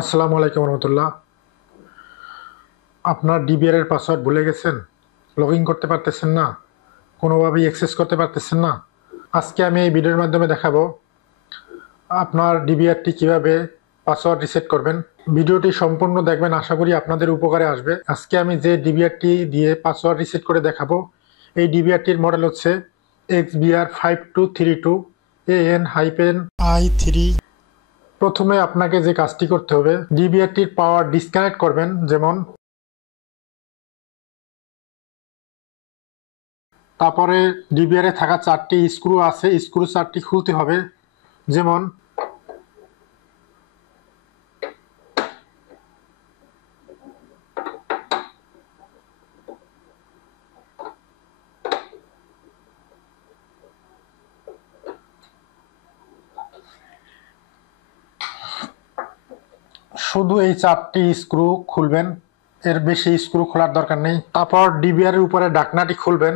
আসসালামু আলাইকুম রহমতুল্লাহ। আপনার ডিবিআর এর পাসওয়ার্ড ভুলে গেছেন, লগ ইন করতে পারতেছেন না, কোনোভাবেই অ্যাক্সেস করতে পারতেছেন না। আজকে আমি এই ভিডিওর মাধ্যমে দেখাবো আপনার ডিবিআরটি কিভাবে পাসওয়ার্ড রিসেট করবেন। ভিডিওটি সম্পূর্ণ দেখবেন, আশা করি আপনাদের উপকারে আসবে। আজকে আমি যে ডিবিআরটি দিয়ে পাসওয়ার্ড রিসেট করে দেখাবো, এই ডিবিআরটির মডেল হচ্ছে XBR5232AN-I3। প্রথমে আপনাকে যে কাজটি করতে হবে, ডিবিআরটির পাওয়ার ডিসকানেক্ট করবেন। যেমন তারপরে ডিবিআর এ থাকা 4টি স্ক্রু আছে, স্ক্রু 4টি খুলতে হবে। যেমন শুধু এই 4টি স্ক্রু খুলবেন, এর বেশি স্ক্রু খোলার দরকার নেই। তারপর ডিবিআর এর উপরে ঢাকনাটি খুলবেন।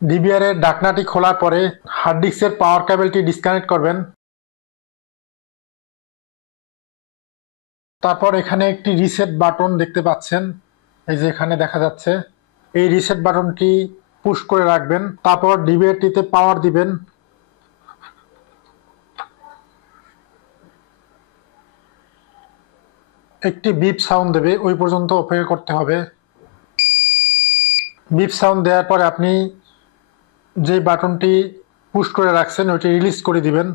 ডিবিআর এর ঢাকনাটি খোলার পরে হার্ড ডিস্কের পাওয়ার কেবলটি ডিসকানেক্ট করবেন। তারপর এখানে একটি রিসেট বাটন দেখতে পাচ্ছেন, এই যে এখানে দেখা যাচ্ছে। এই রিসেট বাটনটি পুশ করে রাখবেন। তারপর ডিবিআরটিতে পাওয়ার দিবেন। একটি বিপ সাউন্ড দেবে, ওই পর্যন্ত অপেক্ষা করতে হবে। বিপ সাউন্ড দেওয়ার পরে আপনি যে বাটনটি পুশ করে রাখছেন ওইটি রিলিজ করে দিবেন।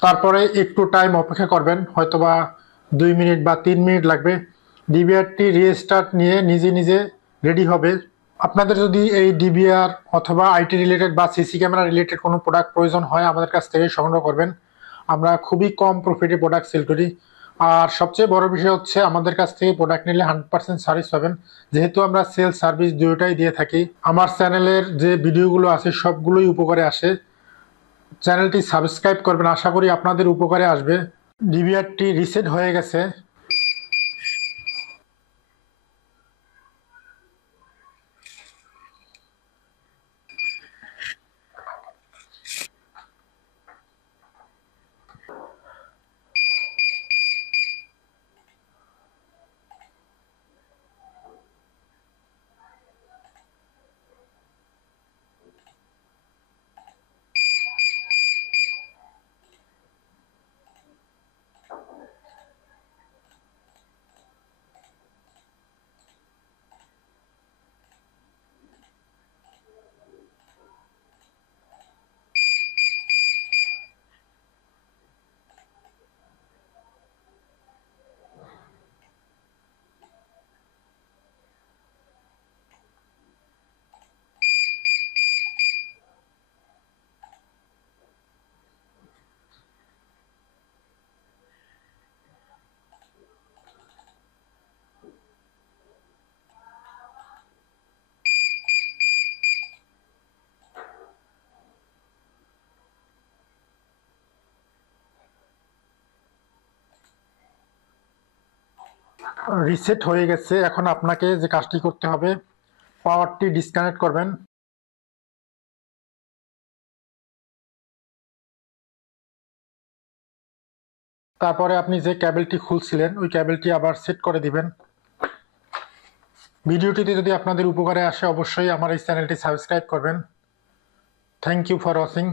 তারপরে একটু টাইম অপেক্ষা করবেন, হয়তোবা 2 মিনিট বা 3 মিনিট লাগবে। ডিবিআরটি রিস্টার্ট নিয়ে নিজে নিজে রেডি হবে। আপনাদের যদি এই ডিবিআর অথবা আইটি রিলেটেড বা সিসি ক্যামেরা রিলেটেড কোনো প্রোডাক্ট প্রয়োজন হয়, আমাদের কাছ থেকে সংগ্রহ করবেন। আমরা খুবই কম প্রফিটে প্রোডাক্ট সেল করি। আর সবচেয়ে বড় বিষয় হচ্ছে, আমাদের কাছ থেকে প্রোডাক্ট নিলে 100% সার্ভিস পাবেন। যেহেতু আমরা সেল সার্ভিস দুটোটাই দিয়ে থাকি। আমার চ্যানেলের যে ভিডিওগুলো আছে সবগুলোই উপকারে আসে। চ্যানেলটি সাবস্ক্রাইব করবেন, আশা করি আপনাদের উপকারে আসবে। ডিবিআরটি রিসেট হয়ে গেছে। রিসেট হয়ে গেছে। এখন আপনাকে যে কাজটি করতে হবে, পাওয়ারটি ডিসকানেক্ট করবেন। তারপরে আপনি যে কেবলটি খুলছিলেন ওই কেবলটি আবার সেট করে দিবেন। ভিডিওটিতে যদি আপনাদের উপকারে আসে, অবশ্যই আমার এই চ্যানেলটি সাবস্ক্রাইব করবেন। Thank you for watching.